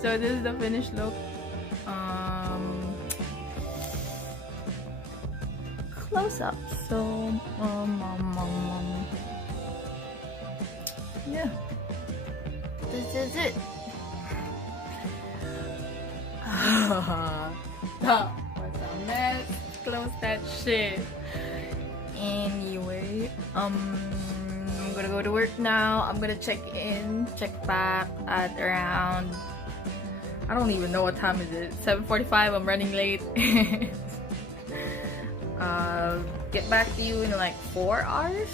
So this is the finished look. Close up. So yeah, this is it. That was a mess. Close that shit. Anyway, I'm gonna go to work now. I'm gonna check back at around, I don't even know what time is it, 7:45. I'm running late. Get back to you in like 4 hours,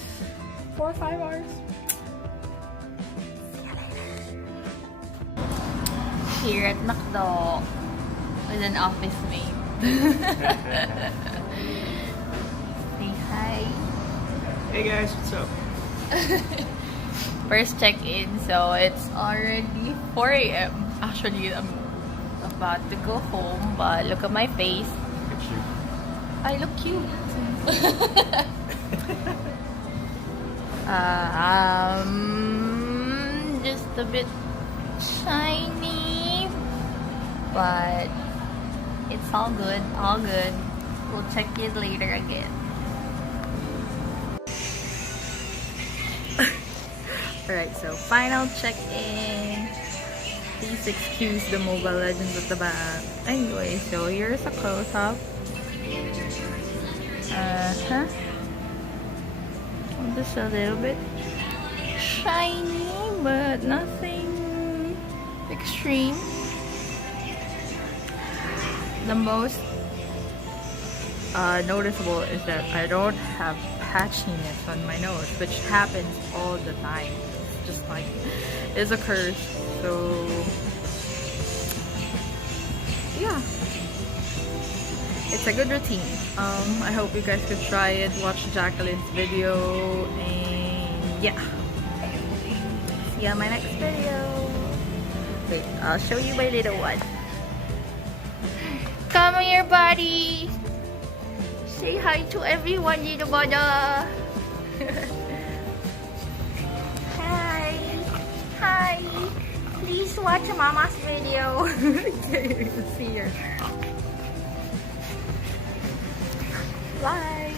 4 or 5 hours. See you later. Here at McDo with an office mate. Say hi. Hey guys, what's up? First check-in, so it's already 4 AM. Actually, I'm about to go home, but look at my face. Look at you. I look cute. Just a bit shiny, but it's all good, all good. We'll check it later again. Alright, so final check-in. Please excuse the Mobile Legends at the back. Anyway, so here's a close-up. Just a little bit shiny, but nothing extreme. The most noticeable is that I don't have patchiness on my nose, which happens all the time. Just like this occurs. So yeah, it's a good routine. I hope you guys could try it, watch Jaclyn's video, and yeah, see you on my next video. Wait, I'll show you my little one. Come here, buddy. Say hi to everyone, little brother. Hi. Hi. Please watch Mama's video. Okay, you can see her. Bye.